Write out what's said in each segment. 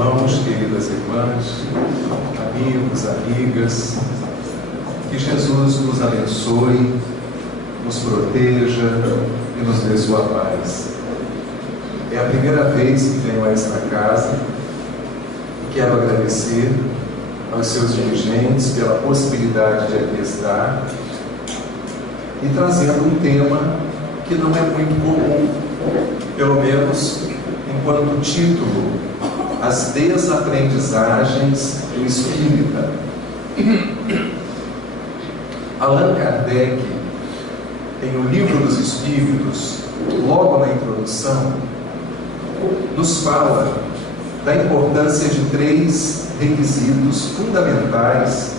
irmãos, queridas irmãs, amigos, amigas, que Jesus nos abençoe, nos proteja e nos dê sua paz. É a primeira vez que venho a esta casa e quero agradecer aos seus dirigentes pela possibilidade de aqui estar e trazendo um tema que não é muito comum, pelo menos enquanto título: as desaprendizagens do espírita. Allan Kardec, em O Livro dos Espíritos, logo na introdução, nos fala da importância de 3 requisitos fundamentais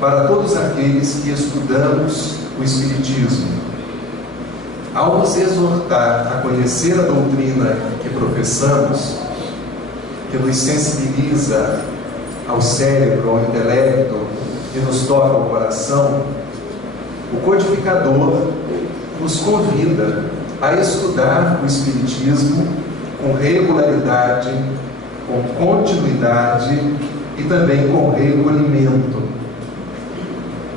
para todos aqueles que estudamos o Espiritismo. Ao nos exortar a conhecer a doutrina que professamos, que nos sensibiliza ao cérebro, ao intelecto e nos toca ao coração, o codificador nos convida a estudar o Espiritismo com regularidade, com continuidade e também com recolhimento.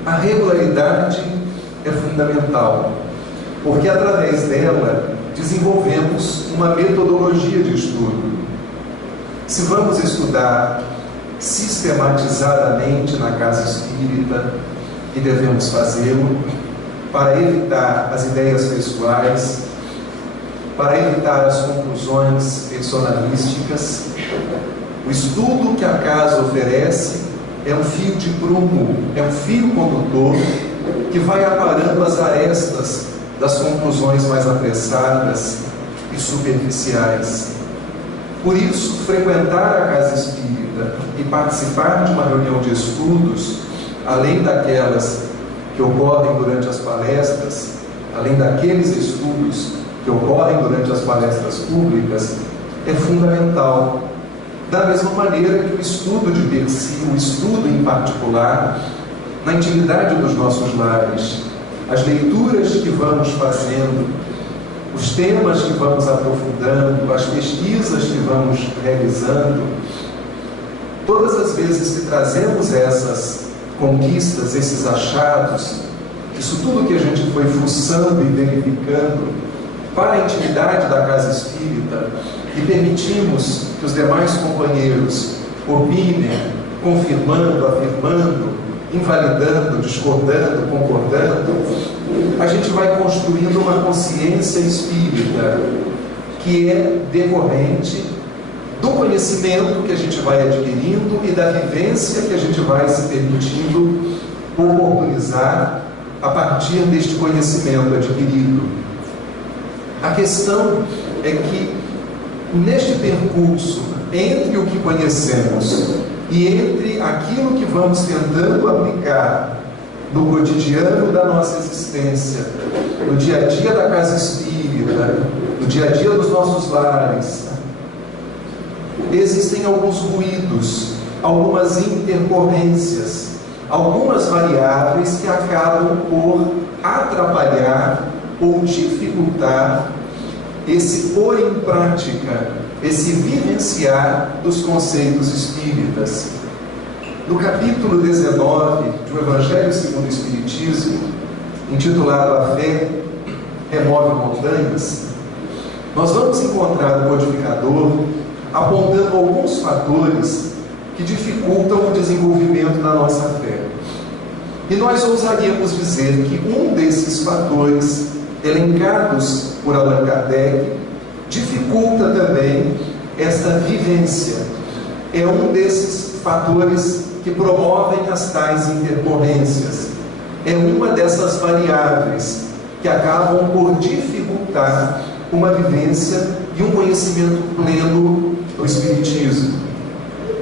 A regularidade é fundamental, porque através dela desenvolvemos uma metodologia de estudo. Se vamos estudar sistematizadamente na casa espírita, e devemos fazê-lo para evitar as ideias pessoais, para evitar as conclusões personalísticas, o estudo que a casa oferece é um fio de prumo, é um fio condutor que vai aparando as arestas das conclusões mais apressadas e superficiais. Por isso, frequentar a casa espírita e participar de uma reunião de estudos, além daquelas que ocorrem durante as palestras, além daqueles estudos que ocorrem durante as palestras públicas, é fundamental. Da mesma maneira que o estudo de per si, o estudo em particular, na intimidade dos nossos lares, as leituras que vamos fazendo, os temas que vamos aprofundando, as pesquisas que vamos realizando, todas as vezes que trazemos essas conquistas, esses achados, isso tudo que a gente foi fuçando e verificando para a intimidade da casa espírita, e permitimos que os demais companheiros opinem, confirmando, afirmando, invalidando, discordando, concordando, a gente vai construindo uma consciência espírita que é decorrente do conhecimento que a gente vai adquirindo e da vivência que a gente vai se permitindo oportunizar a partir deste conhecimento adquirido. A questão é que neste percurso entre o que conhecemos e entre aquilo que vamos tentando aplicar no cotidiano da nossa existência, no dia a dia da casa espírita, no dia a dia dos nossos lares, existem alguns ruídos, algumas intercorrências, algumas variáveis que acabam por atrapalhar ou dificultar esse pôr em prática, esse vivenciar dos conceitos espíritas. No capítulo 19 do Evangelho segundo o Espiritismo, intitulado A Fé Remove Montanhas, nós vamos encontrar o codificador apontando alguns fatores que dificultam o desenvolvimento da nossa fé. E nós ousaríamos dizer que um desses fatores, elencados por Allan Kardec, dificulta também esta vivência. É um desses fatores que promovem as tais intercorrências. É uma dessas variáveis que acabam por dificultar uma vivência e um conhecimento pleno do Espiritismo.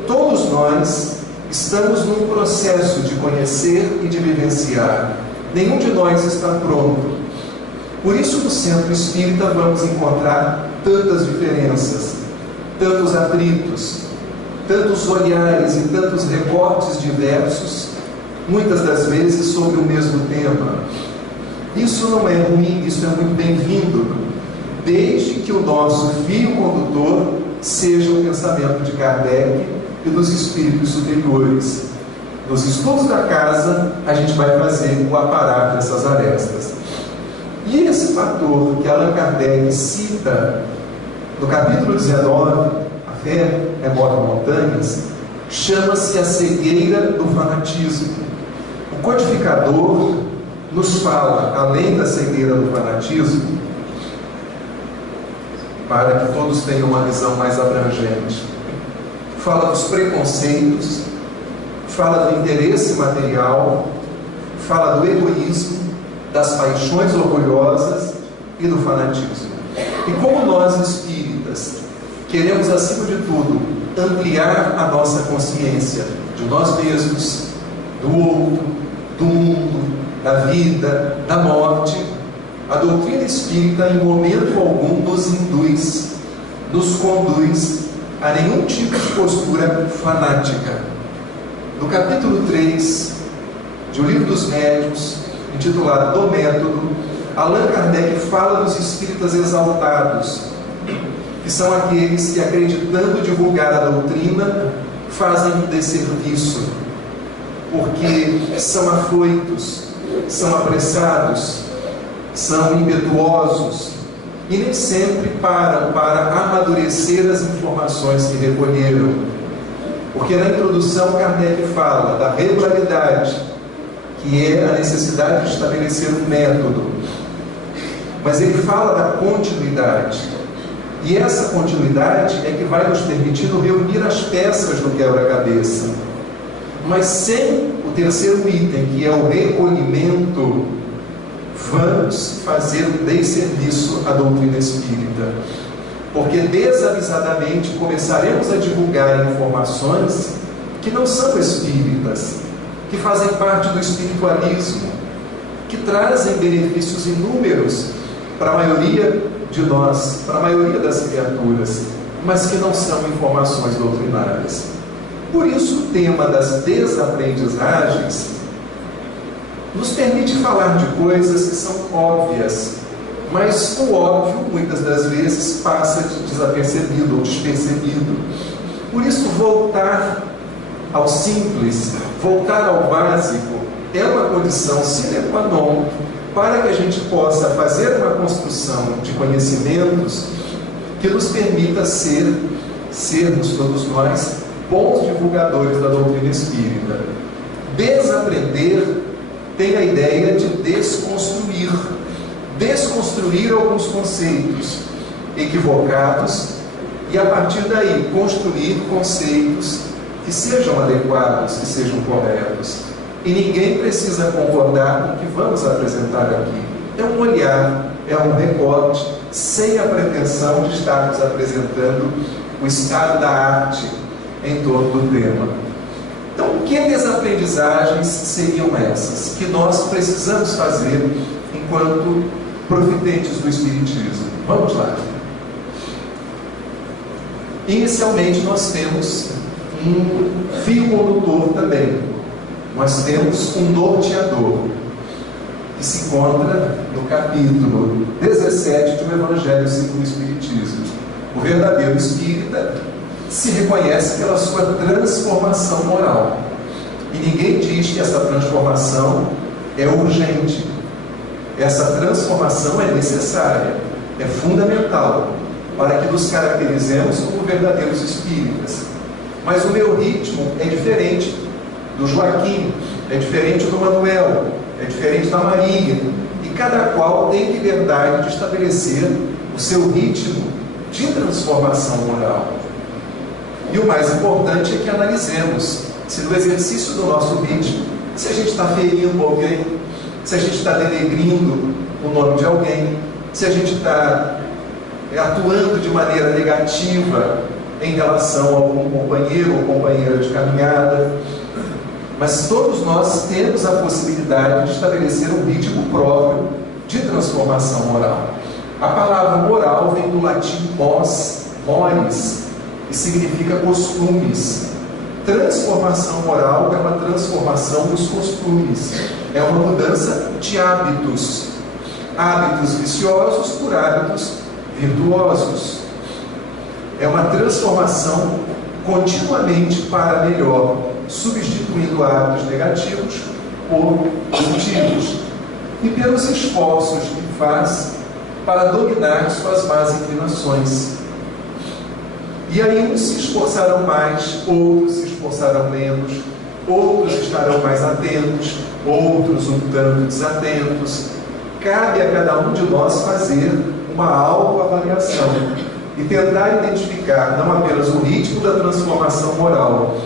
Todos nós estamos num processo de conhecer e de vivenciar. Nenhum de nós está pronto. Por isso, no Centro Espírita vamos encontrar tantas diferenças, tantos atritos, tantos olhares e tantos recortes diversos, muitas das vezes sobre o mesmo tema. Isso não é ruim, isso é muito bem-vindo, desde que o nosso fio condutor seja o pensamento de Kardec e dos espíritos superiores. Nos estudos da casa, a gente vai fazer o aparar dessas arestas. E esse fator que Allan Kardec cita no capítulo 19, A Fé Remove Montanhas, chama-se a cegueira do fanatismo. O codificador nos fala, além da cegueira do fanatismo, para que todos tenham uma visão mais abrangente, fala dos preconceitos, fala do interesse material, fala do egoísmo, das paixões orgulhosas e do fanatismo. E como nós espíritas queremos, acima de tudo, ampliar a nossa consciência de nós mesmos, do outro, do mundo, da vida, da morte, a doutrina espírita em momento algum nos induz, nos conduz a nenhum tipo de postura fanática. No capítulo 3 de O Livro dos Médiuns, intitulado Do Método, Allan Kardec fala dos espíritas exaltados, que são aqueles que, acreditando divulgar a doutrina, fazem um desserviço, porque são afoitos, são apressados, são impetuosos e nem sempre param para amadurecer as informações que recolheram. Porque na introdução Kardec fala da regularidade, que é a necessidade de estabelecer um método, mas ele fala da continuidade, e essa continuidade é que vai nos permitindo reunir as peças do quebra-cabeça. Mas sem o terceiro item, que é o recolhimento, vamos fazer um desserviço à doutrina espírita, porque desavisadamente começaremos a divulgar informações que não são espíritas, que fazem parte do espiritualismo, que trazem benefícios inúmeros para a maioria de nós, para a maioria das criaturas, mas que não são informações doutrinárias. Por isso, o tema das desaprendizagens nos permite falar de coisas que são óbvias, mas o óbvio, muitas das vezes, passa desapercebido ou despercebido. Por isso, voltar ao simples, voltar ao básico, é uma condição sine qua non para que a gente possa fazer uma construção de conhecimentos que nos permita sermos todos nós bons divulgadores da doutrina espírita. Desaprender tem a ideia de desconstruir alguns conceitos equivocados e, a partir daí, construir conceitos que sejam adequados, que sejam corretos. E ninguém precisa concordar com o que vamos apresentar aqui. É um olhar, é um recorte, sem a pretensão de estarmos apresentando o estado da arte em torno do tema. Então, que desaprendizagens seriam essas que nós precisamos fazer enquanto profitentes do Espiritismo? Vamos lá. Inicialmente, nós temos um fio condutor também. Nós temos um norteador, que se encontra no capítulo 17 do Evangelho segundo o Espiritismo. O verdadeiro espírita se reconhece pela sua transformação moral. E ninguém diz que essa transformação é urgente. Essa transformação é necessária, é fundamental, para que nos caracterizemos como verdadeiros espíritas. Mas o meu ritmo é diferente do Joaquim, é diferente do Manuel, é diferente da Maria, e cada qual tem liberdade de estabelecer o seu ritmo de transformação moral. E o mais importante é que analisemos se no exercício do nosso ritmo, se a gente está ferindo alguém, se a gente está denegrindo o nome de alguém, se a gente está atuando de maneira negativa em relação a algum companheiro ou companheira de caminhada. Mas todos nós temos a possibilidade de estabelecer um ritmo próprio de transformação moral. A palavra moral vem do latim mores, e significa costumes. Transformação moral é uma transformação dos costumes, é uma mudança de hábitos. Hábitos viciosos por hábitos virtuosos. É uma transformação continuamente para melhor, substituindo hábitos negativos por positivos e pelos esforços que faz para dominar suas más inclinações. E aí uns se esforçarão mais, outros se esforçarão menos, outros estarão mais atentos, outros um tanto desatentos. Cabe a cada um de nós fazer uma autoavaliação e tentar identificar não apenas o ritmo da transformação moral,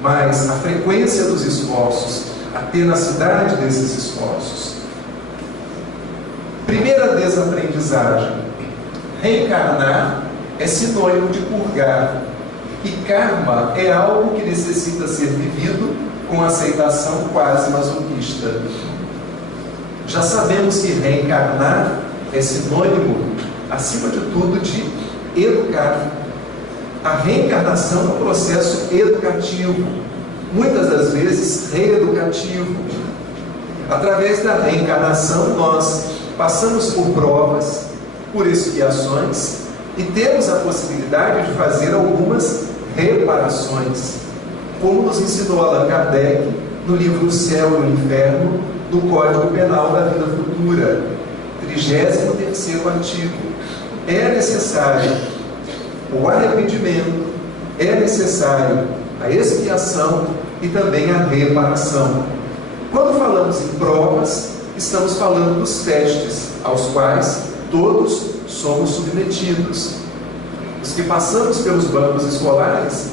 mas a frequência dos esforços, a tenacidade desses esforços. Primeira desaprendizagem: reencarnar é sinônimo de purgar, e karma é algo que necessita ser vivido com aceitação quase masoquista. Já sabemos que reencarnar é sinônimo, acima de tudo, de educar. A reencarnação é um processo educativo, muitas das vezes reeducativo. Através da reencarnação, nós passamos por provas, por expiações, e temos a possibilidade de fazer algumas reparações, como nos ensinou Allan Kardec no livro O Céu e o Inferno, do Código Penal da Vida Futura, 33º artigo. É necessário o arrependimento, é necessário a expiação e também a reparação. Quando falamos em provas, estamos falando dos testes aos quais todos somos submetidos. Os que passamos pelos bancos escolares,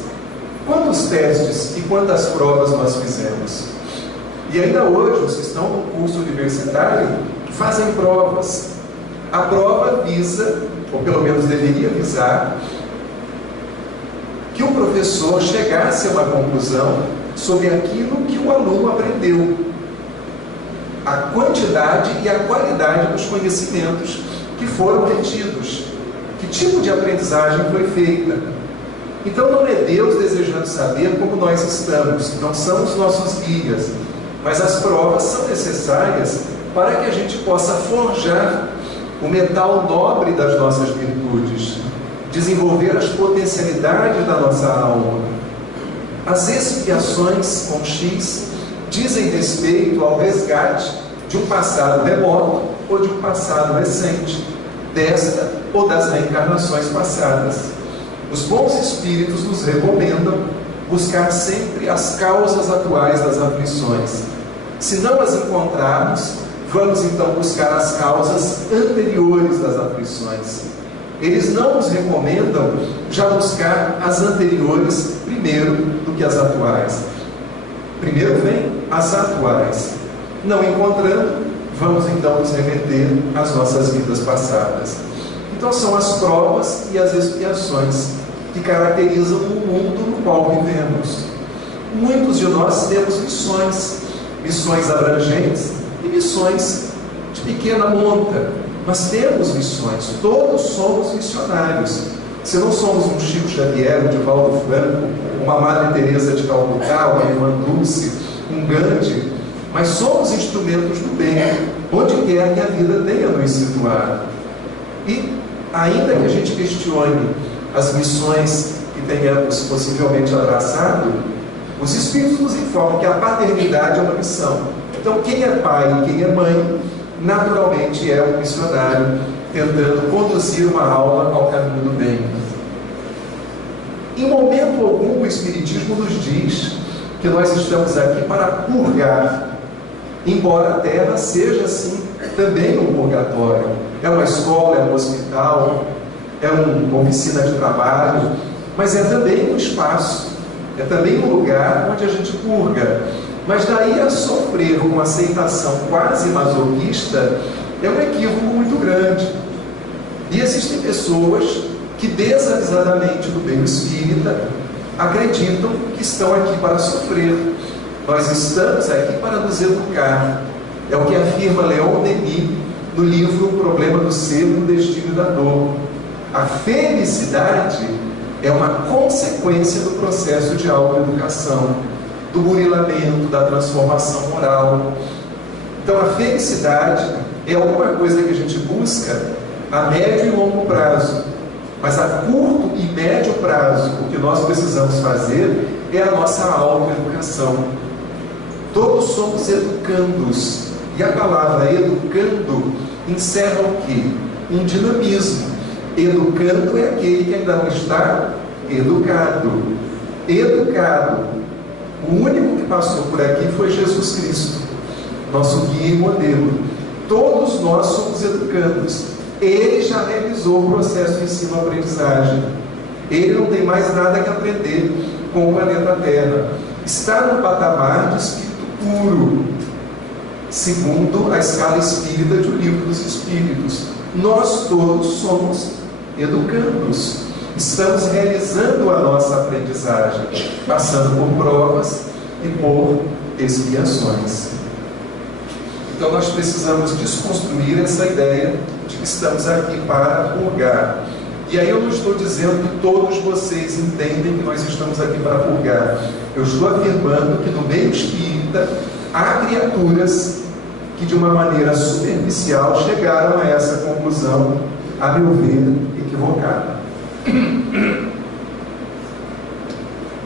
quantos testes e quantas provas nós fizemos? E ainda hoje, os que estão no curso universitário fazem provas. A prova visa, ou pelo menos deveria visar, que o professor chegasse a uma conclusão sobre aquilo que o aluno aprendeu, a quantidade e a qualidade dos conhecimentos que foram retidos, que tipo de aprendizagem foi feita. Então não é Deus desejando saber como nós estamos, não são os nossos guias, mas as provas são necessárias para que a gente possa forjar o metal nobre das nossas virtudes, desenvolver as potencialidades da nossa alma. As expiações com X dizem respeito ao resgate de um passado remoto ou de um passado recente, desta ou das reencarnações passadas. Os bons espíritos nos recomendam buscar sempre as causas atuais das aflições. Se não as encontrarmos, vamos então buscar as causas anteriores das aflições. Eles não nos recomendam já buscar as anteriores primeiro do que as atuais. Primeiro vem as atuais. Não encontrando, vamos então nos remeter às nossas vidas passadas. Então são as provas e as expiações que caracterizam o mundo no qual vivemos. Muitos de nós temos missões abrangentes e missões de pequena monta, mas temos missões, todos somos missionários. Se não somos um Chico Xavier, um Divaldo Franco, uma Madre Teresa de Calcutá, uma Irmã Dulce, um Gandhi, mas somos instrumentos do bem, onde quer que a vida tenha nos situado. E ainda que a gente questione as missões que tenhamos possivelmente abraçado, os Espíritos nos informam que a paternidade é uma missão. Então quem é pai e quem é mãe, naturalmente é um missionário, tentando conduzir uma alma ao caminho do bem. Em momento algum, o Espiritismo nos diz que nós estamos aqui para purgar, embora a Terra seja, assim, também um purgatório. É uma escola, é um hospital, é uma oficina de trabalho, mas é também um espaço, é também um lugar onde a gente purga. Mas daí a sofrer uma aceitação quase masoquista é um equívoco muito grande. E existem pessoas que desavisadamente do meio espírita acreditam que estão aqui para sofrer. Nós estamos aqui para nos educar. É o que afirma Leon Denis no livro O Problema do Ser, o Destino da Dor. A felicidade é uma consequência do processo de autoeducação, do burilamento, da transformação moral. Então a felicidade é alguma coisa que a gente busca a médio e longo prazo. Mas a curto e médio prazo, o que nós precisamos fazer é a nossa autoeducação. Todos somos educandos. E a palavra educando encerra o quê? Um dinamismo. Educando é aquele que ainda não está educado. Educado. O único que passou por aqui foi Jesus Cristo, nosso guia e modelo. Todos nós somos educandos. Ele já realizou o processo de ensino-aprendizagem. Ele não tem mais nada que aprender com o planeta Terra. Está no patamar de espírito puro, segundo a escala espírita de O Livro dos Espíritos. Nós todos somos educandos. Estamos realizando a nossa aprendizagem, passando por provas e por expiações. Então nós precisamos desconstruir essa ideia de que estamos aqui para purgar. E aí eu não estou dizendo que todos vocês entendem que nós estamos aqui para purgar. Eu estou afirmando que no meio espírita há criaturas que de uma maneira superficial chegaram a essa conclusão, a meu ver, equivocada.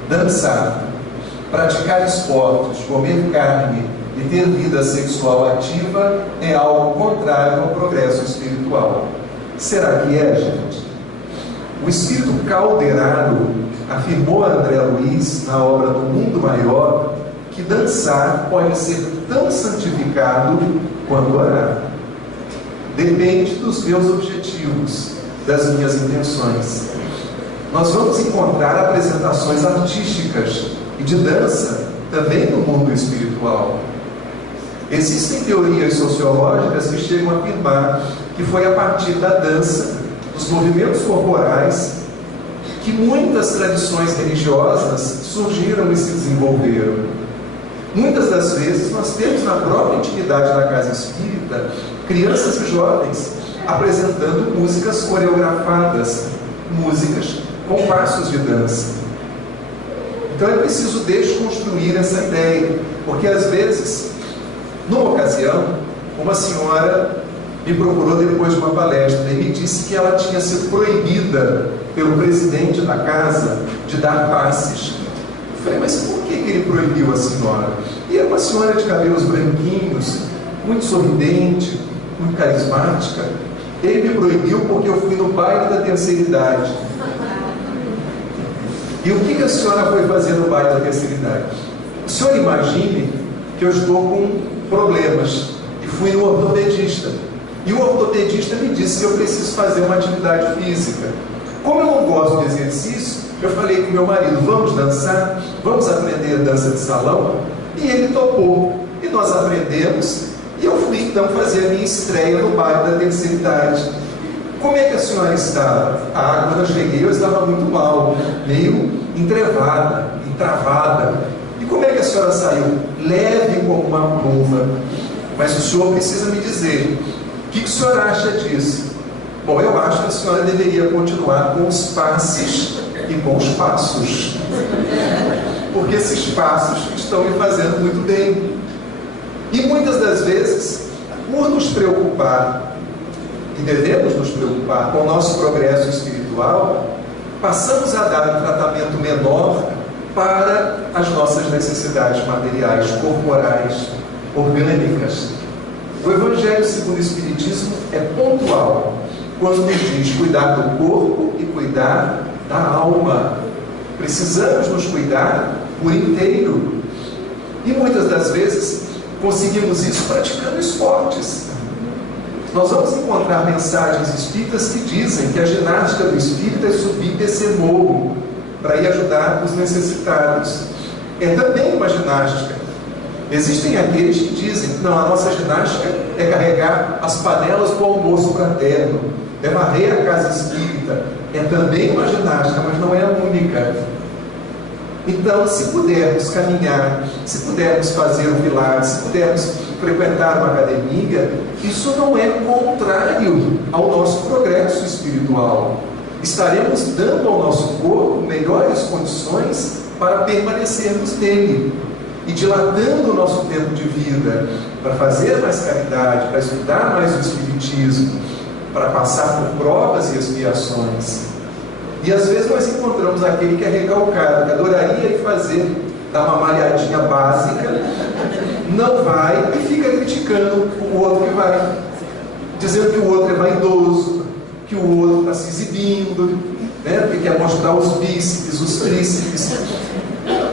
Dançar, praticar esportes, comer carne e ter vida sexual ativa é algo contrário ao progresso espiritual. Será que é, gente? O espírito Calderaro afirmou a André Luiz, na obra do Mundo Maior, que dançar pode ser tão santificado quanto orar. Depende dos meus objetivos, das minhas intenções. Nós vamos encontrar apresentações artísticas e de dança também no mundo espiritual. Existem teorias sociológicas que chegam a afirmar que foi a partir da dança, dos movimentos corporais, que muitas tradições religiosas surgiram e se desenvolveram. Muitas das vezes nós temos na própria intimidade da casa espírita crianças e jovens apresentando músicas coreografadas, músicas com passos de dança. Então é preciso desconstruir essa ideia, porque às vezes, numa ocasião, uma senhora me procurou depois de uma palestra e me disse que ela tinha sido proibida pelo presidente da casa de dar passes. Eu falei, mas por que ele proibiu a senhora? E era uma senhora de cabelos branquinhos, muito sorridente, muito carismática. Ele me proibiu porque eu fui no baile da terceira idade. E o que a senhora foi fazer no baile da terceira idade? O senhor imagine que eu estou com problemas e fui no ortopedista. E o ortopedista me disse que eu preciso fazer uma atividade física. Como eu não gosto de exercício, eu falei com meu marido, vamos dançar? Vamos aprender dança de salão? E ele topou. E nós aprendemos. E eu fui então fazer a minha estreia no baile da terceira idade. Como é que a senhora estava? Quando eu cheguei eu estava muito mal, meio entrevada, entravada. E como é que a senhora saiu? Leve como uma pluma. Mas o senhor precisa me dizer, o que o senhor acha disso? Bom, eu acho que a senhora deveria continuar com os passes e com os passos. Porque esses passos estão me fazendo muito bem. E muitas das vezes, por nos preocupar, e devemos nos preocupar com o nosso progresso espiritual, passamos a dar um tratamento menor para as nossas necessidades materiais, corporais, orgânicas. O Evangelho segundo o Espiritismo é pontual quando nos diz cuidar do corpo e cuidar da alma. Precisamos nos cuidar por inteiro. E muitas das vezes conseguimos isso praticando esportes. Nós vamos encontrar mensagens espíritas que dizem que a ginástica do espírita é subir e descer morro para ir ajudar os necessitados. É também uma ginástica. Existem aqueles que dizem que não, a nossa ginástica é carregar as panelas para o almoço fraterno, é varrer a casa espírita. É também uma ginástica, mas não é a única. Então, se pudermos caminhar, se pudermos fazer um pilates, se pudermos frequentar uma academia, isso não é contrário ao nosso progresso espiritual. Estaremos dando ao nosso corpo melhores condições para permanecermos nele e dilatando o nosso tempo de vida para fazer mais caridade, para estudar mais o Espiritismo, para passar por provas e expiações. E às vezes nós encontramos aquele que é recalcado, que adoraria ir fazer, dar uma malhadinha básica, não vai e fica criticando o outro que vai, dizendo que o outro é vaidoso, que o outro está se exibindo, né? Porque quer mostrar os bíceps, os tríceps.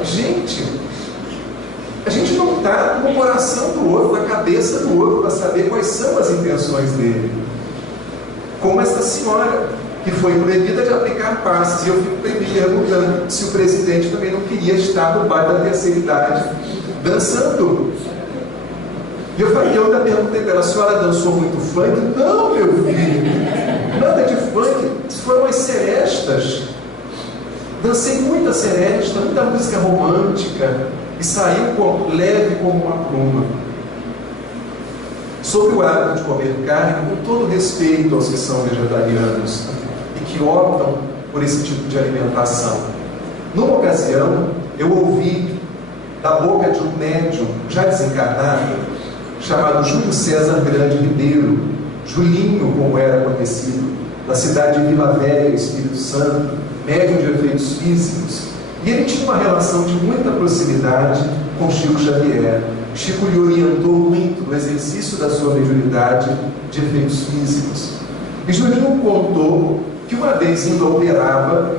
Gente, a gente não está no coração do outro, na cabeça do outro, para saber quais são as intenções dele. Como essa senhora, que foi proibida de aplicar passes, e eu fico perguntando se o presidente também não queria estar no baile da terceira idade dançando. E eu ainda perguntei para ela: a senhora dançou muito funk? Não, meu filho, nada de funk, foram as serestas. Dancei muita seresta, muita música romântica, e saiu leve como uma pluma. Sobre o hábito de comer carne, com todo respeito aos que são vegetarianos e que optam por esse tipo de alimentação. Numa ocasião, eu ouvi da boca de um médium já desencarnado, chamado Júlio César Grande Ribeiro, Julinho, como era conhecido, da cidade de Vila Velha, Espírito Santo, médium de efeitos físicos, e ele tinha uma relação de muita proximidade com Chico Xavier. Chico lhe orientou muito no exercício da sua mediunidade de efeitos físicos. E Julinho contou que uma vez indo a Uberaba,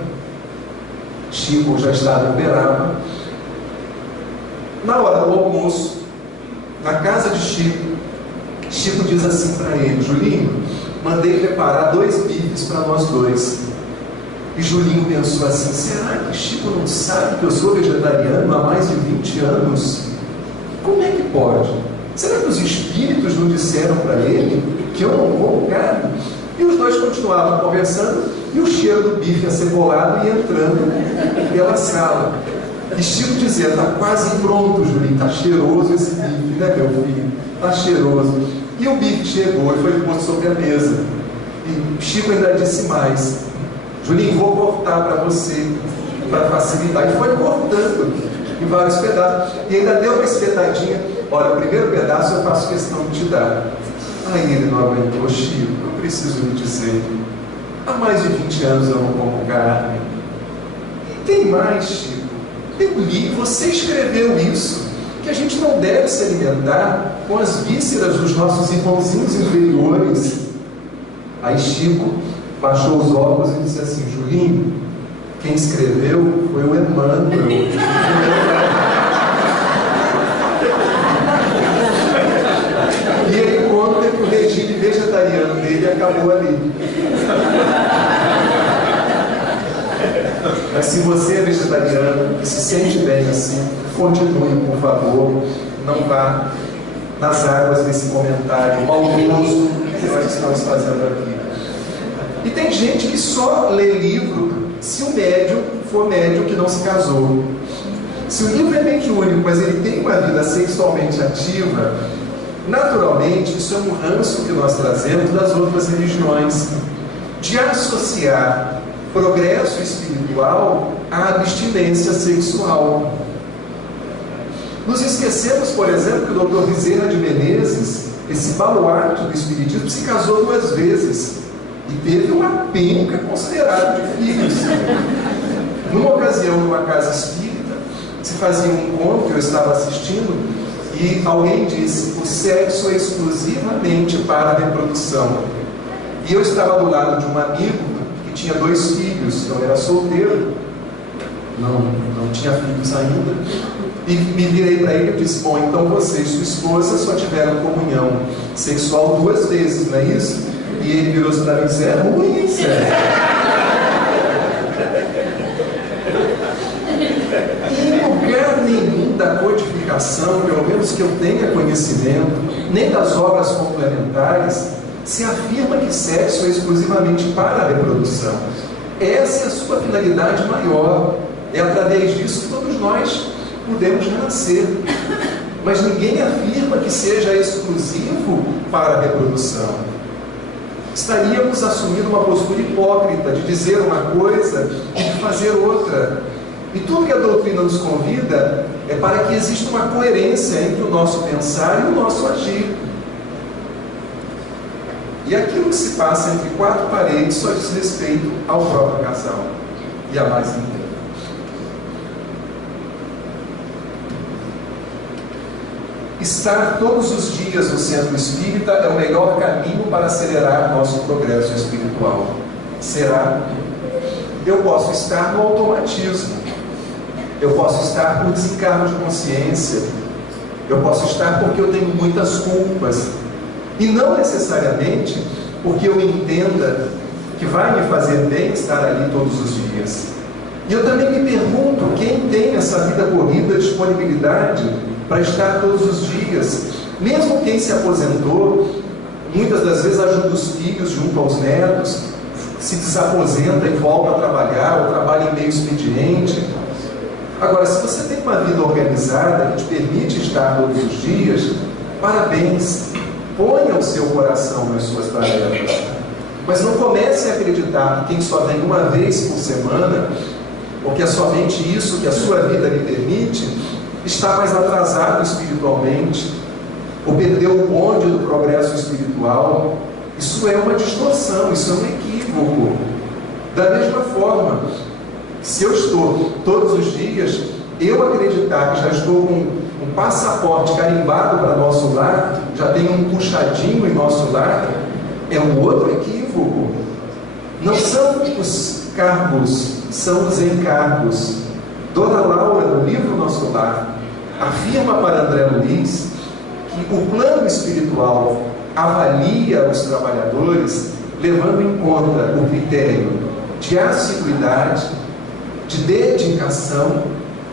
Chico já estava em Uberaba, na hora do almoço, na casa de Chico, Chico diz assim para ele: Julinho, mandei preparar 2 bifes para nós dois. E Julinho pensou assim: será que Chico não sabe que eu sou vegetariano há mais de 20 anos? Como é que pode? Será que os espíritos não disseram para ele que eu não como carne? E os dois continuavam conversando, e o cheiro do bife acebolado ia entrando pela sala. E Chico dizia: está quase pronto, Julinho, está cheiroso esse bife, né, meu filho? Está cheiroso. E o bife chegou e foi posto sobre a mesa. E Chico ainda disse mais: Julinho, vou cortar para você, para facilitar. E foi cortando em vários pedaços. E ainda deu uma espetadinha: olha, o primeiro pedaço eu faço questão de te dar. Aí ele não aguentou: Chico, eu preciso lhe dizer, há mais de 20 anos eu não como carne. E tem mais, Chico. Eu li, você escreveu isso, que a gente não deve se alimentar com as vísceras dos nossos irmãozinhos inferiores. Aí Chico baixou os óculos e disse assim: Julinho, quem escreveu foi o Emmanuel. E ele conta que o regime vegetariano dele acabou ali. Mas se você é vegetariano e se sente bem assim, continue, por favor. Não vá nas águas desse comentário maldoso que nós estamos fazendo aqui. E tem gente que só lê livro se o médium for médium que não se casou. Se o livro é mediúnico, mas ele tem uma vida sexualmente ativa, naturalmente isso é um ranço que nós trazemos das outras religiões, de associar progresso espiritual à abstinência sexual. Nos esquecemos, por exemplo, que o Dr. Bezerra de Menezes, esse baluarte do espiritismo, se casou 2 vezes e teve uma penca considerável de filhos. Numa ocasião, numa casa espírita, se fazia um encontro, eu estava assistindo, e alguém disse: o sexo é exclusivamente para a reprodução. E eu estava do lado de um amigo que tinha 2 filhos, então era solteiro, não tinha filhos ainda, e me virei para ele e disse: bom, então você e sua esposa só tiveram comunhão sexual 2 vezes, não é isso? E ele virou-se para mim e disse: é ruim, sério. Em lugar nenhum da codificação, pelo menos que eu tenha conhecimento, nem das obras complementares, se afirma que sexo é exclusivamente para a reprodução. Essa é a sua finalidade maior. É através disso que todos nós podemos renascer. Mas ninguém afirma que seja exclusivo para a reprodução. Estaríamos assumindo uma postura hipócrita de dizer uma coisa e de fazer outra. E tudo que a doutrina nos convida é para que exista uma coerência entre o nosso pensar e o nosso agir. E aquilo que se passa entre quatro paredes só diz respeito ao próprio casal e a mais ninguém. Estar todos os dias no centro espírita é o melhor caminho para acelerar nosso progresso espiritual. Será? Eu posso estar no automatismo, eu posso estar por desencargo de consciência, eu posso estar porque eu tenho muitas culpas, e não necessariamente porque eu entenda que vai me fazer bem estar ali todos os dias. E eu também me pergunto, quem tem essa vida corrida, disponibilidade para estar todos os dias? Mesmo quem se aposentou, muitas das vezes ajuda os filhos junto aos netos, se desaposenta e volta a trabalhar, ou trabalha em meio expediente. Agora, se você tem uma vida organizada que te permite estar todos os dias, parabéns, ponha o seu coração nas suas tarefas. Mas não comece a acreditar que quem só vem uma vez por semana, ou que é somente isso que a sua vida lhe permite, está mais atrasado espiritualmente, ou perdeu o bonde do progresso espiritual. Isso é uma distorção, isso é um equívoco. Da mesma forma, se eu estou todos os dias, eu acreditar que já estou com um passaporte carimbado para nosso lar, já tenho um puxadinho em nosso lar, é um outro equívoco. Não são os cargos, são os encargos. Dona Laura, no livro Nosso Lar, afirma para André Luiz que o plano espiritual avalia os trabalhadores levando em conta o critério de assiduidade, de dedicação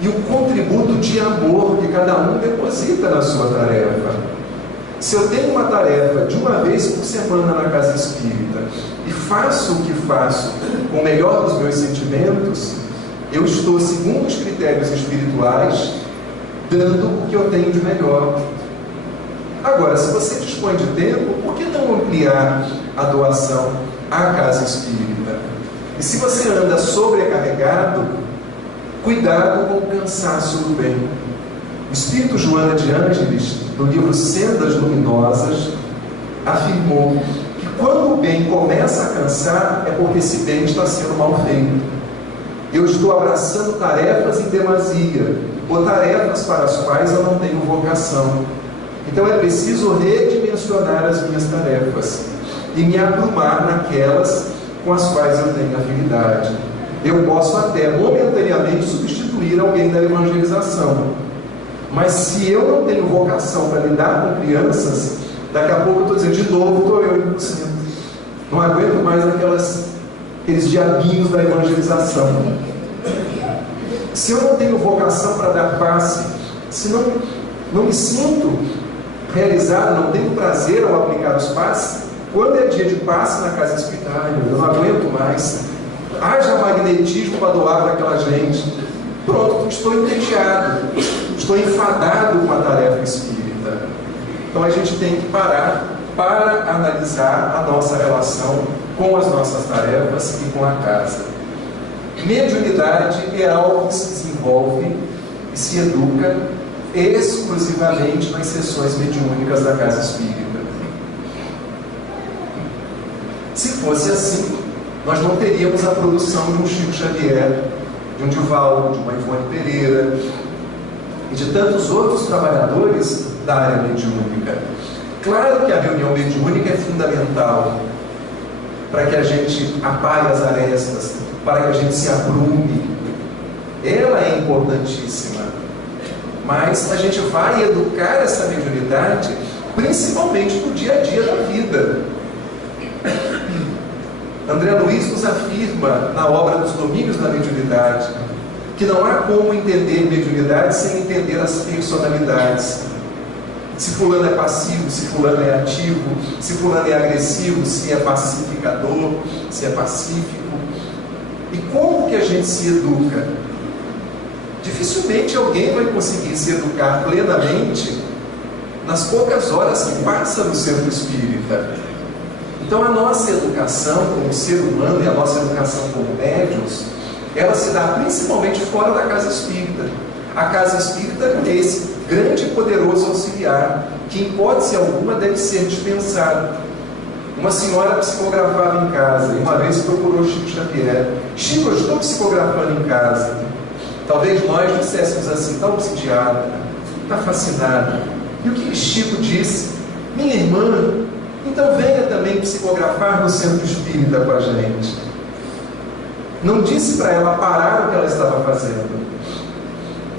e o contributo de amor que cada um deposita na sua tarefa. Se eu tenho uma tarefa de uma vez por semana na casa espírita e faço o que faço com o melhor dos meus sentimentos, eu estou, segundo os critérios espirituais, dando o que eu tenho de melhor. Agora, se você dispõe de tempo, por que não ampliar a doação à casa espírita? E se você anda sobrecarregado, cuidado com o cansaço do bem. O Espírito Joana de Ângeles, no livro Sendas Luminosas, afirmou que quando o bem começa a cansar, é porque esse bem está sendo mal feito. Eu estou abraçando tarefas em demasia, ou tarefas para as quais eu não tenho vocação. Então é preciso redimensionar as minhas tarefas e me abrumar naquelas com as quais eu tenho afinidade. Eu posso até momentaneamente substituir alguém da evangelização, mas se eu não tenho vocação para lidar com crianças, daqui a pouco eu estou dizendo, de novo estou eu indo no centro. Não aguento mais aqueles diabinhos da evangelização. Se eu não tenho vocação para dar passe, se não me sinto realizado, não tenho prazer ao aplicar os passes, quando é dia de passe na casa espírita, eu não aguento mais, haja magnetismo para doar para aquela gente, pronto, estou entediado, estou enfadado com a tarefa espírita. Então a gente tem que parar para analisar a nossa relação com as nossas tarefas e com a casa. Mediunidade é algo que se desenvolve e se educa exclusivamente nas sessões mediúnicas da casa espírita. Se fosse assim, nós não teríamos a produção de um Chico Xavier, de um Divaldo, de uma Ivone Pereira e de tantos outros trabalhadores da área mediúnica. Claro que a reunião mediúnica é fundamental para que a gente apague as arestas, para que a gente se abrume. Ela é importantíssima, mas a gente vai educar essa mediunidade principalmente no dia a dia da vida. André Luiz nos afirma na obra dos Domínios da Mediunidade que não há como entender mediunidade sem entender as personalidades. Se fulano é passivo, se fulano é ativo, se fulano é agressivo, se é pacificador, se é pacífico. E como que a gente se educa? Dificilmente alguém vai conseguir se educar plenamente nas poucas horas que passa no centro espírita. Então a nossa educação como ser humano e a nossa educação como médiuns, ela se dá principalmente fora da casa espírita. A casa espírita é esse grande e poderoso auxiliar, que em hipótese alguma deve ser dispensado. Uma senhora psicografava em casa e uma vez procurou Chico Xavier. Chico, eu estou psicografando em casa. Talvez nós disséssemos assim: está obsidiada, está fascinada. E o que Chico disse? Minha irmã, então venha também psicografar no centro espírita com a gente. Não disse para ela parar o que ela estava fazendo.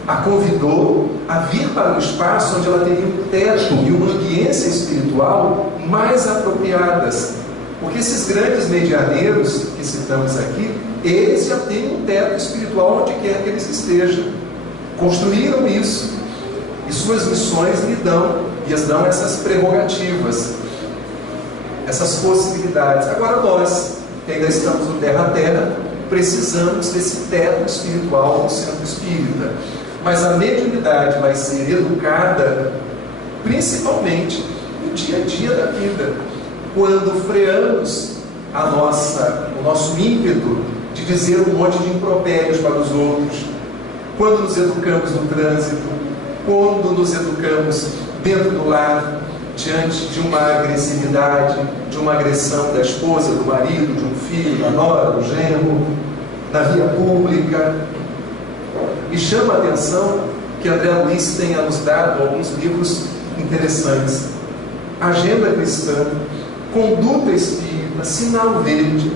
A convidou a vir para um espaço onde ela teria um teto e uma ambiência espiritual mais apropriadas. Porque esses grandes medianeiros que citamos aqui, eles já têm um teto espiritual onde quer que eles estejam. Construíram isso. E suas missões lhes dão essas prerrogativas, essas possibilidades. Agora nós, que ainda estamos no terra a terra, precisamos desse teto espiritual no centro espírita. Mas a mediunidade vai ser educada principalmente no dia a dia da vida, quando freamos o nosso ímpeto de dizer um monte de impropérios para os outros, quando nos educamos no trânsito, quando nos educamos dentro do lar, diante de uma agressividade, de uma agressão da esposa, do marido, de um filho, da nora, do genro, na via pública. Me chama a atenção que André Luiz tenha nos dado alguns livros interessantes. Agenda Cristã, Conduta Espírita, Sinal Verde,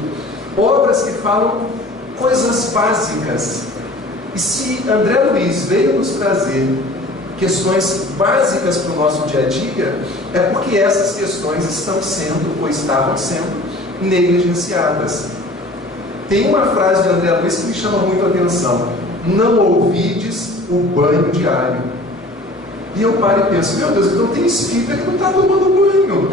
obras que falam coisas básicas. E se André Luiz veio nos trazer questões básicas para o nosso dia a dia, é porque essas questões estão sendo ou estavam sendo negligenciadas. Tem uma frase de André Luiz que me chama muito a atenção: não ouvides o banho diário. E eu paro e penso: meu Deus, então tem espírita que não está tomando banho.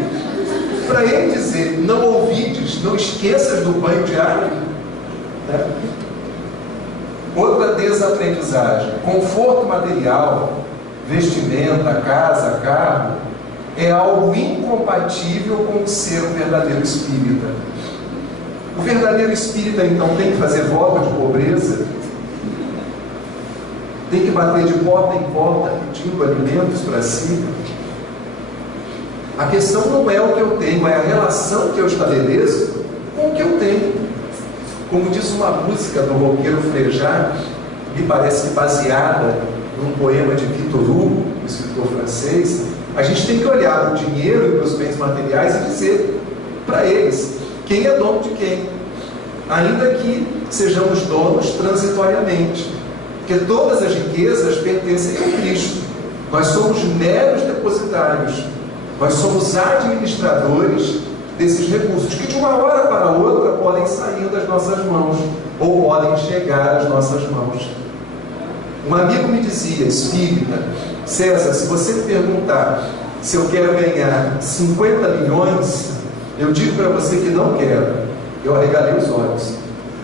Para ele dizer, não ouvides, não esqueças do banho diário, né? Outra desaprendizagem: conforto material, vestimenta, casa, carro, é algo incompatível com o ser um verdadeiro espírita. O verdadeiro espírita, então, tem que fazer voto de pobreza, tem que bater de porta em porta pedindo alimentos para si. A questão não é o que eu tenho, é a relação que eu estabeleço com o que eu tenho. Como diz uma música do roqueiro Frejá, me parece que baseada num poema de Victor Hugo, um escritor francês, a gente tem que olhar para o dinheiro e para os bens materiais e dizer para eles quem é dono de quem, ainda que sejamos donos transitoriamente, porque todas as riquezas pertencem a Cristo. Nós somos meros depositários, nós somos administradores desses recursos, que de uma hora para outra podem sair das nossas mãos, ou podem chegar às nossas mãos. Um amigo me dizia, espírita: César, se você me perguntar se eu quero ganhar 50 milhões, eu digo para você que não quero. Eu arregalei os olhos.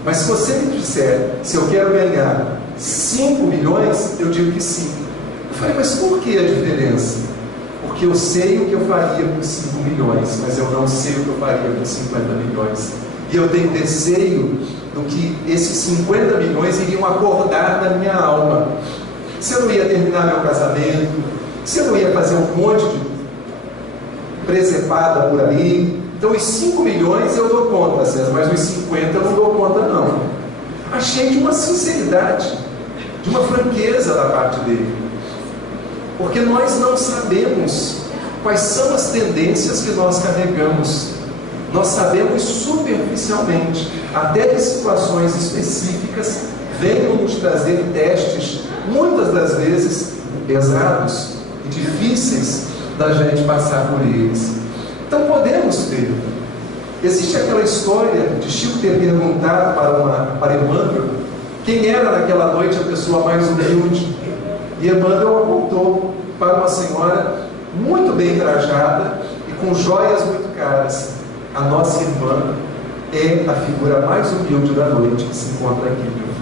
Mas se você me disser se eu quero ganhar 5 milhões, eu digo que sim. Eu falei: mas por que a diferença? Porque eu sei o que eu faria com 5 milhões, mas eu não sei o que eu faria com 50 milhões. E eu tenho receio do que esses 50 milhões iriam acordar na minha alma. Se eu não ia terminar meu casamento, se eu não ia fazer um monte de presepada por aí. Então os 5 milhões eu dou conta, César, mas os 50 eu não dou conta não. Achei de uma sinceridade, de uma franqueza da parte dele. Porque nós não sabemos quais são as tendências que nós carregamos. Nós sabemos superficialmente, até que situações específicas venham nos trazer testes, muitas das vezes pesados e difíceis da gente passar por eles. Então podemos ter. Existe aquela história de Chico ter perguntado para Emmanuel quem era naquela noite a pessoa mais humilde. E Emmanuel apontou para uma senhora muito bem trajada e com joias muito caras. A nossa irmã é a figura mais humilde da noite que se encontra aqui, meu filho.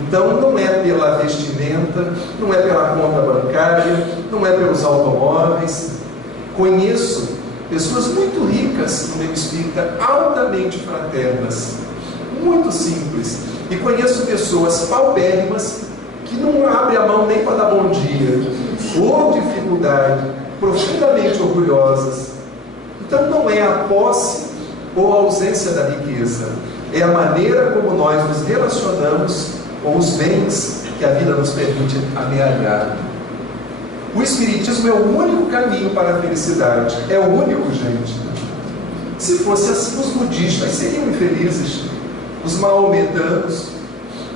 Então não é pela vestimenta, não é pela conta bancária, não é pelos automóveis. Conheço pessoas muito ricas no meio espírita, altamente fraternas, muito simples. E conheço pessoas paupérrimas que não abrem a mão nem para dar bom dia, ou dificuldade, profundamente orgulhosas. Então não é a posse ou a ausência da riqueza, é a maneira como nós nos relacionamos com os bens que a vida nos permite amealhar. O Espiritismo é o único caminho para a felicidade. É o único, gente. Se fosse assim, os budistas seriam infelizes. Os maometanos,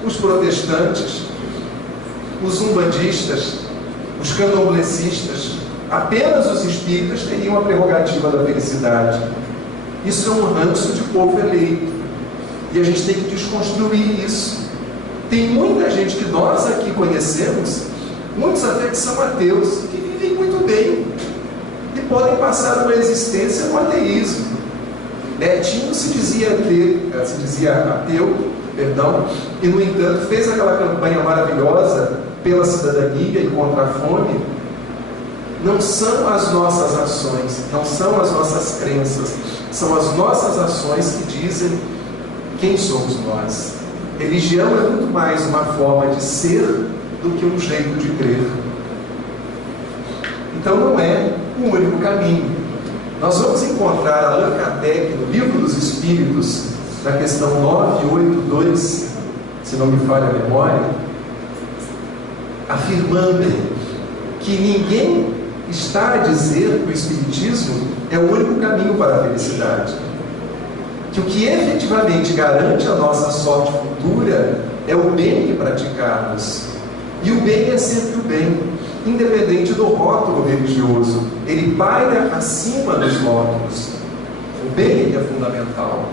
os protestantes, os umbandistas, os candomblecistas, apenas os espíritas teriam a prerrogativa da felicidade. Isso é um ranço de povo eleito. E a gente tem que desconstruir isso. Tem muita gente que nós aqui conhecemos, muitos até de São Mateus, que vivem muito bem e podem passar uma existência no ateísmo. Netinho se dizia ateu, e no entanto fez aquela campanha maravilhosa pela cidadania e contra a fome. Não são as nossas ações, não são as nossas crenças, são as nossas ações que dizem quem somos nós. Religião é muito mais uma forma de ser do que um jeito de crer. Então não é o único caminho. Nós vamos encontrar Allan Kardec no Livro dos Espíritos, na questão 982, se não me falha a memória, afirmando que ninguém está a dizer que o Espiritismo é o único caminho para a felicidade. Que o que efetivamente garante a nossa sorte futura é o bem que praticarmos. E o bem é sempre o bem, independente do rótulo religioso. Ele paira acima dos rótulos. O bem é fundamental.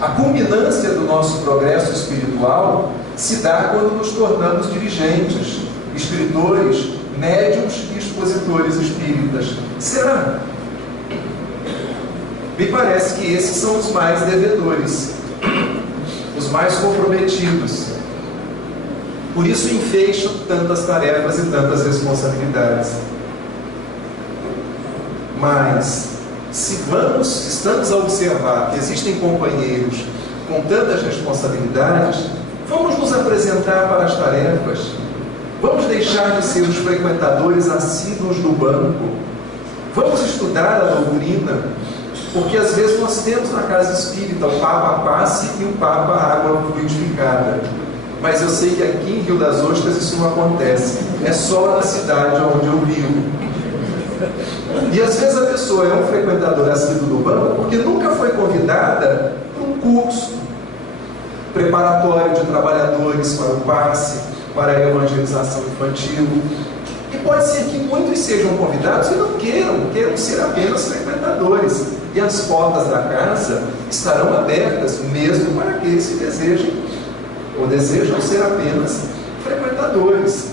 A culminância do nosso progresso espiritual se dá quando nos tornamos dirigentes, escritores, médiuns e expositores espíritas. Será? Me parece que esses são os mais devedores, os mais comprometidos. Por isso enfeixam tantas tarefas e tantas responsabilidades. Mas, se estamos a observar que existem companheiros com tantas responsabilidades, vamos nos apresentar para as tarefas. Vamos deixar de ser os frequentadores assíduos do banco. Vamos estudar a doutrina, porque às vezes nós temos na casa espírita o Papa Passe e o Papa Água Fluidificada. Mas eu sei que aqui em Rio das Ostras isso não acontece. É só na cidade onde eu vivo. E às vezes a pessoa é um frequentador assíduo do banco porque nunca foi convidada para um curso preparatório de trabalhadores para o passe, para a evangelização infantil. E pode ser que muitos sejam convidados e não queiram ser apenas frequentadores. E as portas da casa estarão abertas mesmo para aqueles que desejam ser apenas frequentadores.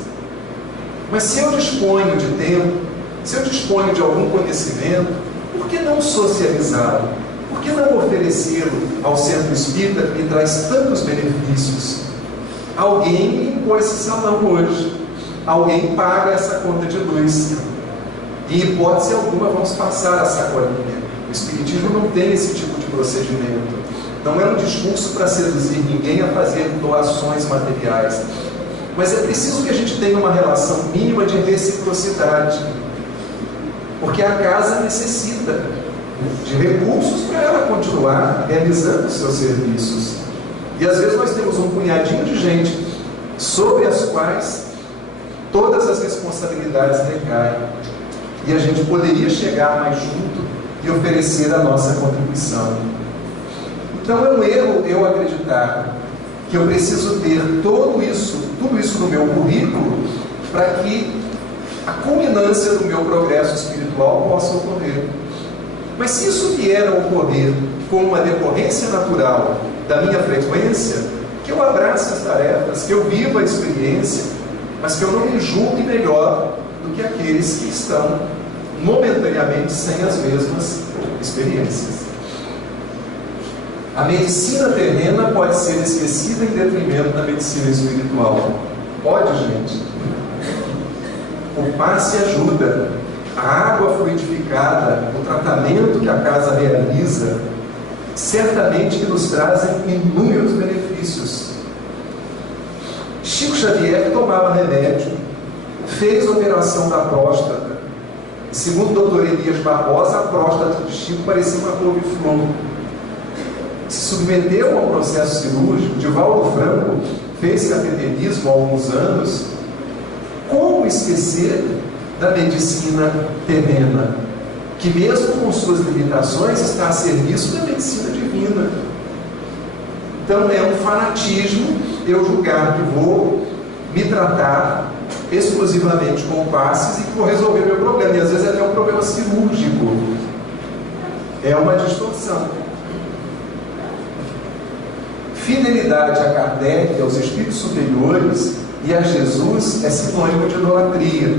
Mas se eu disponho de tempo, se eu disponho de algum conhecimento, por que não socializá-lo? Por que não oferecê-lo ao centro espírita que me traz tantos benefícios? Alguém me impôs esse salão hoje. Alguém paga essa conta de luz. E, em hipótese alguma, vamos passar a sacolinha. O Espiritismo não tem esse tipo de procedimento. Não é um discurso para seduzir ninguém a fazer doações materiais. Mas é preciso que a gente tenha uma relação mínima de reciprocidade. Porque a casa necessita de recursos para ela continuar realizando os seus serviços. E às vezes nós temos um punhadinho de gente sobre as quais todas as responsabilidades recaem. E a gente poderia chegar mais junto e oferecer a nossa contribuição. Então é um erro eu acreditar que eu preciso ter tudo isso no meu currículo para que a culminância do meu progresso espiritual possa ocorrer. Mas se isso vier a ocorrer como uma decorrência natural da minha frequência, que eu abrace as tarefas, que eu viva a experiência, mas que eu não me julgue melhor do que aqueles que estão momentaneamente sem as mesmas experiências. A medicina terrena pode ser esquecida em detrimento da medicina espiritual. Pode, gente. O passe ajuda. A água fluidificada, o tratamento que a casa realiza, certamente que nos trazem inúmeros benefícios. Chico Xavier tomava remédio, fez a operação da próstata, Segundo o doutor Elias Barbosa, a próstata de Chico parecia uma couve-flor. Se submeteu a um processo cirúrgico. Divaldo Franco fez cateterismo há alguns anos. Como esquecer da medicina terrena, que mesmo com suas limitações está a serviço da medicina divina? Então é um fanatismo eu julgar que vou me tratar exclusivamente com passes e que vou resolver meu problema, e às vezes é até um problema cirúrgico. É uma distorção. Fidelidade a Kardec, aos espíritos superiores e a Jesus é sinônimo de idolatria.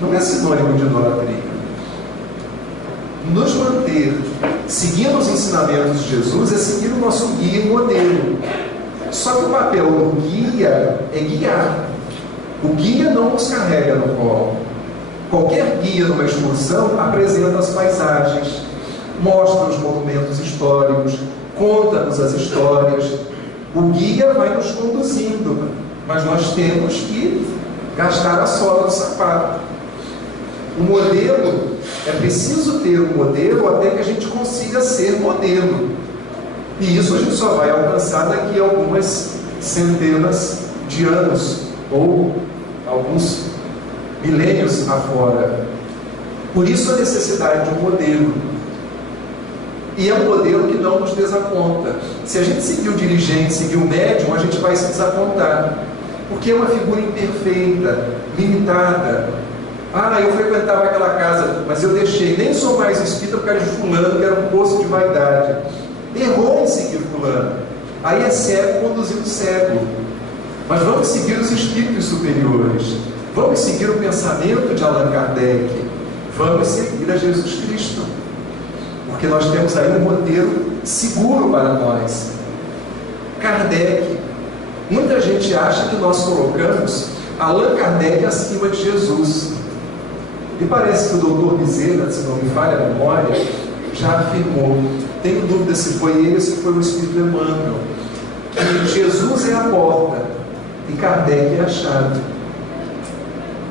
Não é sinônimo de idolatria. Nos manter seguindo os ensinamentos de Jesus é seguir o nosso guia e modelo. Só que o papel do guia é guiar. O guia não nos carrega no colo. Qualquer guia numa excursão apresenta as paisagens, mostra os monumentos históricos, conta-nos as histórias. O guia vai nos conduzindo, mas nós temos que gastar a sola do sapato. O modelo, é preciso ter um modelo até que a gente consiga ser modelo. E isso a gente só vai alcançar daqui a algumas centenas de anos, ou alguns milênios afora. Por isso a necessidade de um modelo. E é um modelo que não nos desaponta. Se a gente seguir o dirigente, seguir o médium, a gente vai se desapontar. Porque é uma figura imperfeita, limitada. Eu frequentava aquela casa, mas eu deixei, nem sou mais espírita por causa de fulano, que era um poço de vaidade. Errou em seguir fulano. Aí é cego conduzindo cego. Mas vamos seguir os espíritos superiores. Vamos seguir o pensamento de Allan Kardec. Vamos seguir a Jesus Cristo. Porque nós temos aí um roteiro seguro para nós. Kardec. Muita gente acha que nós colocamos Allan Kardec acima de Jesus. E parece que o doutor Bezerra, se não me falha a memória, já afirmou, tenho dúvida se foi ele ou se foi o Espírito Emmanuel, que Jesus é a porta e Kardec é a chave.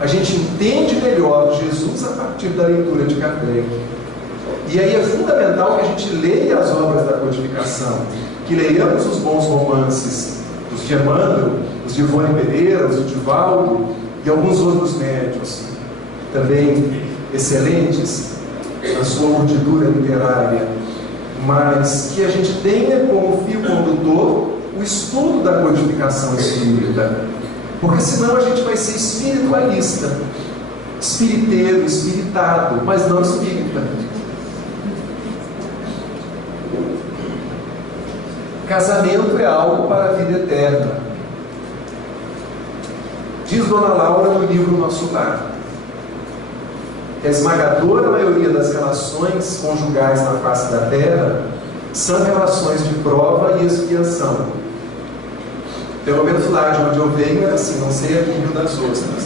A gente entende melhor Jesus a partir da leitura de Kardec. E aí é fundamental que a gente leia as obras da codificação, que leiamos os bons romances, os de Emmanuel, os de Ivone Pereira, os de Divaldo e alguns outros médiuns, também excelentes na sua urdidura literária, mas que a gente tenha como fio condutor o estudo da codificação espírita, porque senão a gente vai ser espiritualista, espiriteiro, espiritado, mas não espírita. Casamento é algo para a vida eterna. Diz Dona Laura no livro Nosso Lar, que a esmagadora maioria das relações conjugais na face da Terra são relações de prova e expiação. Pelo menos lá de onde eu venho é assim, não sei aqui em Rio das Ostras,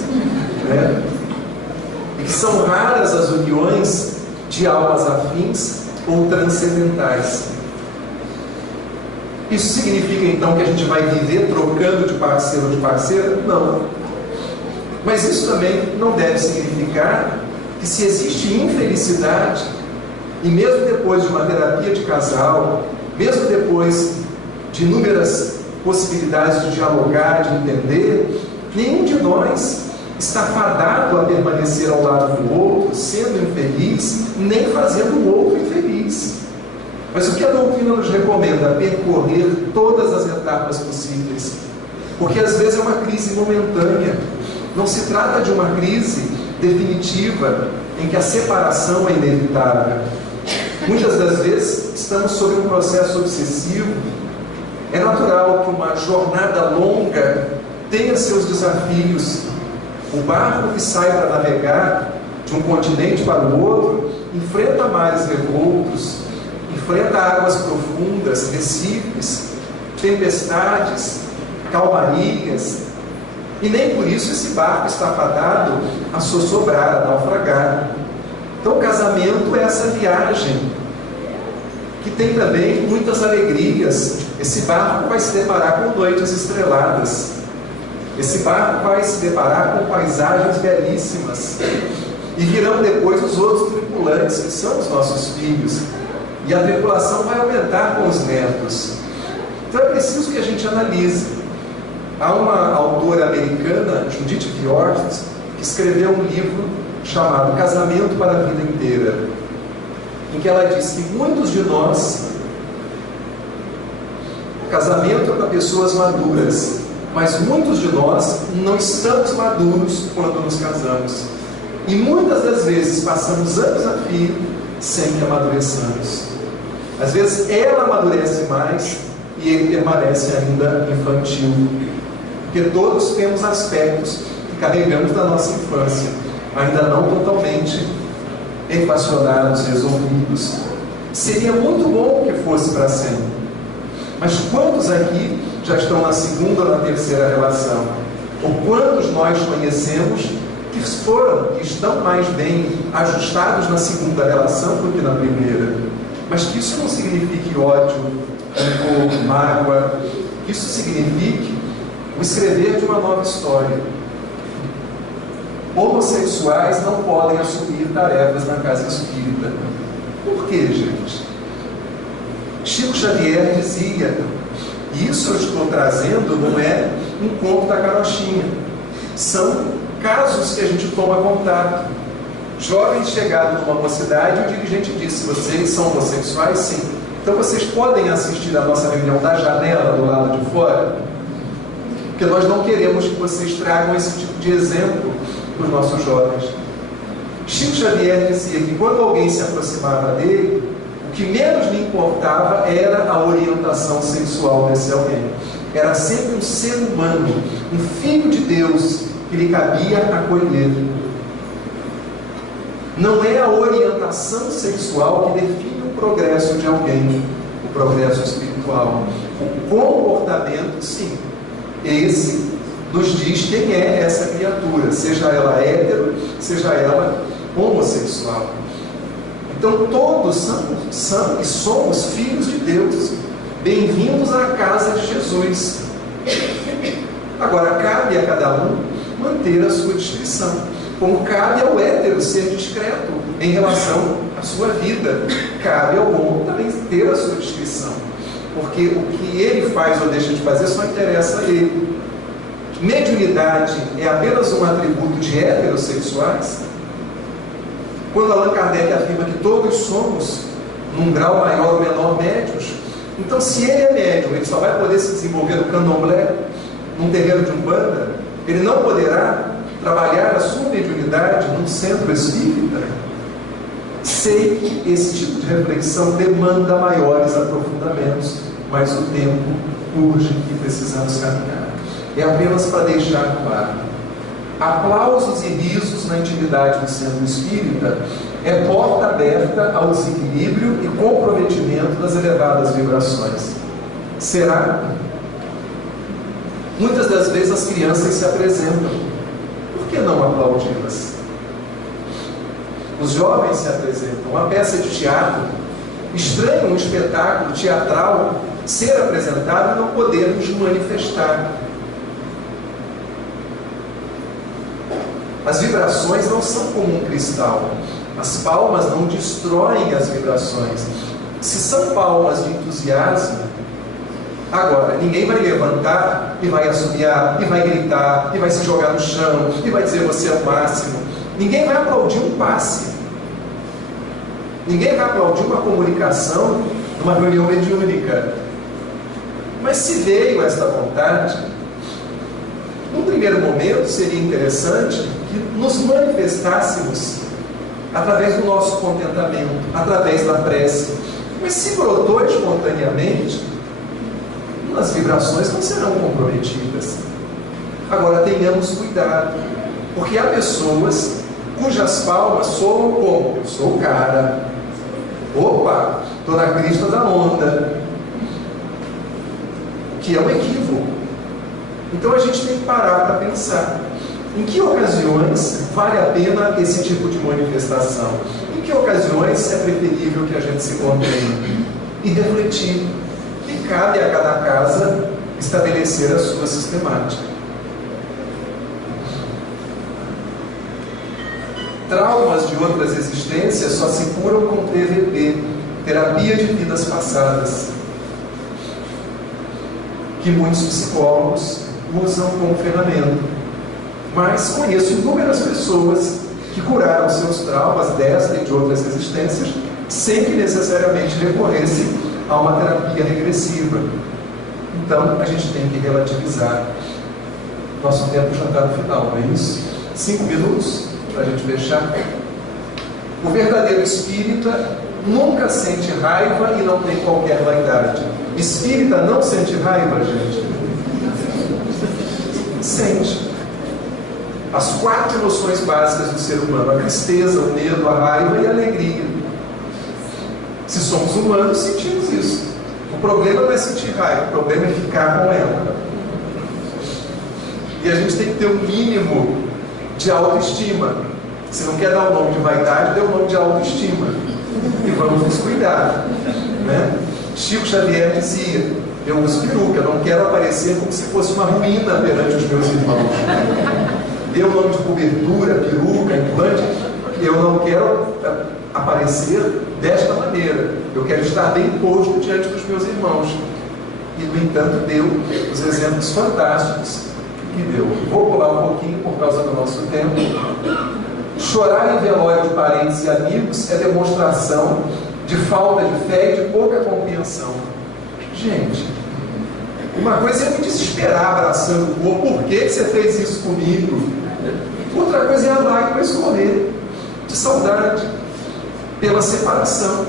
né? E que são raras as uniões de almas afins ou transcendentais. Isso significa então que a gente vai viver trocando de parceiro ou de parceira? Não. Mas isso também não deve significar que, se existe infelicidade, e mesmo depois de uma terapia de casal, mesmo depois de inúmeras possibilidades de dialogar, de entender, nenhum de nós está fadado a permanecer ao lado do outro, sendo infeliz, nem fazendo o outro infeliz. Mas o que a doutrina nos recomenda? Percorrer todas as etapas possíveis. Porque às vezes é uma crise momentânea. Não se trata de uma crise definitiva, em que a separação é inevitável. Muitas das vezes estamos sob um processo obsessivo. É natural que uma jornada longa tenha seus desafios. O barco que sai para navegar de um continente para o outro enfrenta mares revoltos, enfrenta águas profundas, recifes, tempestades, calmarias, e nem por isso esse barco está fadado a sossobrar, a naufragar. Então o casamento é essa viagem, que tem também muitas alegrias. Esse barco vai se deparar com noites estreladas, Esse barco vai se deparar com paisagens belíssimas. E virão depois os outros tripulantes, que são os nossos filhos. E a tripulação vai aumentar com os netos. Então é preciso que a gente analise. Há uma autora americana, Judith Viort, que escreveu um livro chamado Casamento para a Vida Inteira, em que ela diz que muitos de nós, o casamento é para pessoas maduras, mas muitos de nós não estamos maduros quando nos casamos. E muitas das vezes passamos anos a fio sem que amadureçamos. Às vezes ela amadurece mais e ele permanece ainda infantil. Porque todos temos aspectos que carregamos da nossa infância, ainda não totalmente equacionados, resolvidos. Seria muito bom que fosse para sempre. Mas quantos aqui já estão na segunda ou na terceira relação? Ou quantos nós conhecemos que estão mais bem ajustados na segunda relação do que na primeira? Mas que isso não signifique ódio, rancor, mágoa. Que isso signifique o escrever de uma nova história. Homossexuais não podem assumir tarefas na casa espírita. Por quê, gente? Chico Xavier dizia, e isso eu estou trazendo, não é um conto da carochinha, são casos que a gente toma contato. Jovens chegaram numa mocidade e o dirigente disse: vocês são homossexuais? Sim. Então vocês podem assistir a nossa reunião da janela do lado de fora? Porque nós não queremos que vocês tragam esse tipo de exemplo para os nossos jovens. Chico Xavier dizia que quando alguém se aproximava dele, o que menos lhe importava era a orientação sexual desse alguém. Era sempre um ser humano, um filho de Deus, que lhe cabia acolher. Não é a orientação sexual que define o progresso de alguém, o progresso espiritual. O comportamento, sim. Esse nos diz quem é essa criatura, seja ela hétero, seja ela homossexual. Então todos são e somos filhos de Deus, bem-vindos à casa de Jesus. Agora, cabe a cada um manter a sua discrição, como cabe ao hétero ser discreto em relação à sua vida. Cabe ao homo também ter a sua discrição, porque o que ele faz ou deixa de fazer só interessa a ele. Mediunidade é apenas um atributo de heterossexuais? Quando Allan Kardec afirma que todos somos, num grau maior ou menor, médios, então se ele é médium, ele só vai poder se desenvolver no candomblé, num terreiro de umbanda, ele não poderá trabalhar a sua mediunidade num centro espírita? Sei que esse tipo de reflexão demanda maiores aprofundamentos, mas o tempo urge e precisamos caminhar. É apenas para deixar claro. Aplausos e risos na intimidade do centro espírita é porta aberta ao desequilíbrio e comprometimento das elevadas vibrações. Será? Muitas das vezes as crianças se apresentam. Por que não aplaudi-las? Os jovens se apresentam. Uma peça de teatro, estranho um espetáculo teatral ser apresentado e não podermos manifestar. As vibrações não são como um cristal. As palmas não destroem as vibrações. Se são palmas de entusiasmo, agora, ninguém vai levantar e vai assobiar, e vai gritar, e vai se jogar no chão, e vai dizer você é o máximo. Ninguém vai aplaudir um passe. Ninguém vai aplaudir uma comunicação numa reunião mediúnica. Mas se veio esta vontade, num primeiro momento seria interessante que nos manifestássemos através do nosso contentamento, através da prece. Mas se brotou espontaneamente, as vibrações não serão comprometidas. Agora tenhamos cuidado, porque há pessoas cujas palmas soam como: eu sou o cara, opa, estou na crista da onda, que é um equívoco. Então a gente tem que parar para pensar em que ocasiões vale a pena esse tipo de manifestação, em que ocasiões é preferível que a gente se contenha e refletir. E cabe a cada casa estabelecer a sua sistemática. Traumas de outras existências só se curam com TVP, terapia de vidas passadas, que muitos psicólogos usam como ferramenta. Mas conheço inúmeras pessoas que curaram seus traumas desta e de outras existências sem que necessariamente recorressem a uma terapia regressiva. Então, a gente tem que relativizar. Nosso tempo já está no final, não é isso? 5 minutos para a gente fechar. O verdadeiro espírita nunca sente raiva e não tem qualquer vaidade. Espírita não sente raiva, gente? Sente. As 4 emoções básicas do ser humano: a tristeza, o medo, a raiva e a alegria. Se somos humanos, sentimos isso. O problema não é sentir raiva, o problema é ficar com ela. E a gente tem que ter um mínimo de autoestima. Se não quer dar o nome de vaidade, dê o nome de autoestima. E vamos nos cuidar, né? Chico Xavier dizia: eu uso peruca, eu não quero aparecer como se fosse uma ruína perante os meus irmãos. Dê o nome de cobertura, peruca, implante. Eu não quero aparecer desta maneira. Eu quero estar bem posto diante dos meus irmãos. E, no entanto, deu os exemplos fantásticos que deu. Vou pular um pouquinho por causa do nosso tempo. Chorar em velório de parentes e amigos é demonstração de falta de fé e de pouca compreensão. Gente, uma coisa é me desesperar abraçando o corpo. Por que você fez isso comigo? Outra coisa é a lágrima escorrer de saudade pela separação.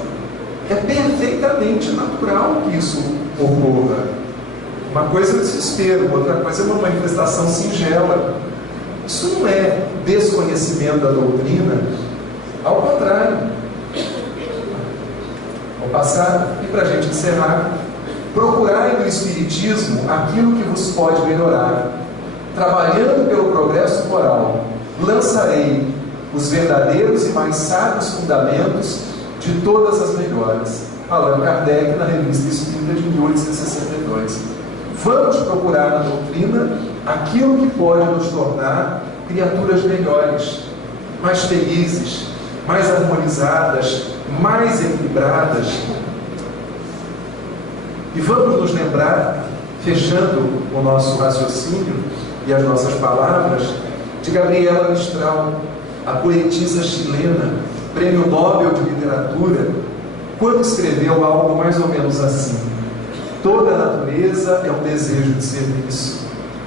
É perfeitamente natural que isso ocorra. Uma coisa é o desespero, outra coisa é uma manifestação singela. Isso não é desconhecimento da doutrina, ao contrário. Vou passar, e para a gente encerrar: procurai no Espiritismo aquilo que vos pode melhorar. Trabalhando pelo progresso moral, lançarei os verdadeiros e mais sábios fundamentos de todas as melhores. Allan Kardec, na Revista Espírita de 1862. Vamos procurar na doutrina aquilo que pode nos tornar criaturas melhores, mais felizes, mais harmonizadas, mais equilibradas. E vamos nos lembrar, fechando o nosso raciocínio e as nossas palavras, de Gabriela Mistral, a poetisa chilena, Prêmio Nobel de Literatura, quando escreveu algo mais ou menos assim: toda a natureza é um desejo de serviço.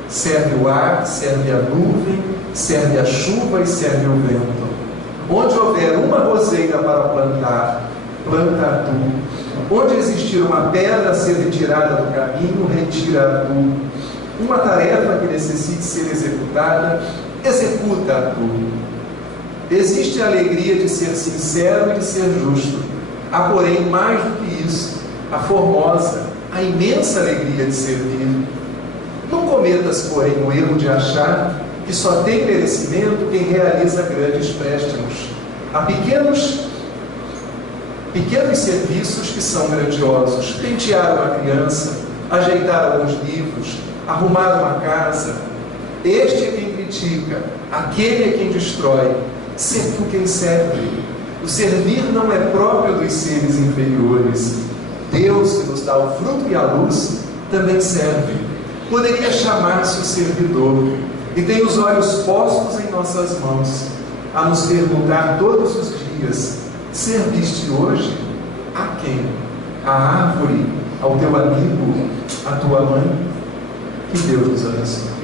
Serve o ar, serve a nuvem, serve a chuva e serve o vento. Onde houver uma roseira para plantar, planta tu. Onde existir uma pedra a ser retirada do caminho, retira tu. Uma tarefa que necessite ser executada, executa tu. Existe a alegria de ser sincero e de ser justo. Há, porém, mais do que isso, a formosa, a imensa alegria de servir. Não cometas, porém, o erro de achar que só tem merecimento quem realiza grandes préstimos. Há pequenos serviços que são grandiosos: pentear uma criança, ajeitar alguns livros, arrumar uma casa. Este é quem critica, aquele é quem destrói. Ser tu quem serve. O servir não é próprio dos seres inferiores. Deus, que nos dá o fruto e a luz, também serve. Poderia chamar-se o servidor, e tem os olhos postos em nossas mãos, a nos perguntar todos os dias: serviste hoje? A quem? A árvore? Ao teu amigo? A tua mãe? Que Deus nos abençoe.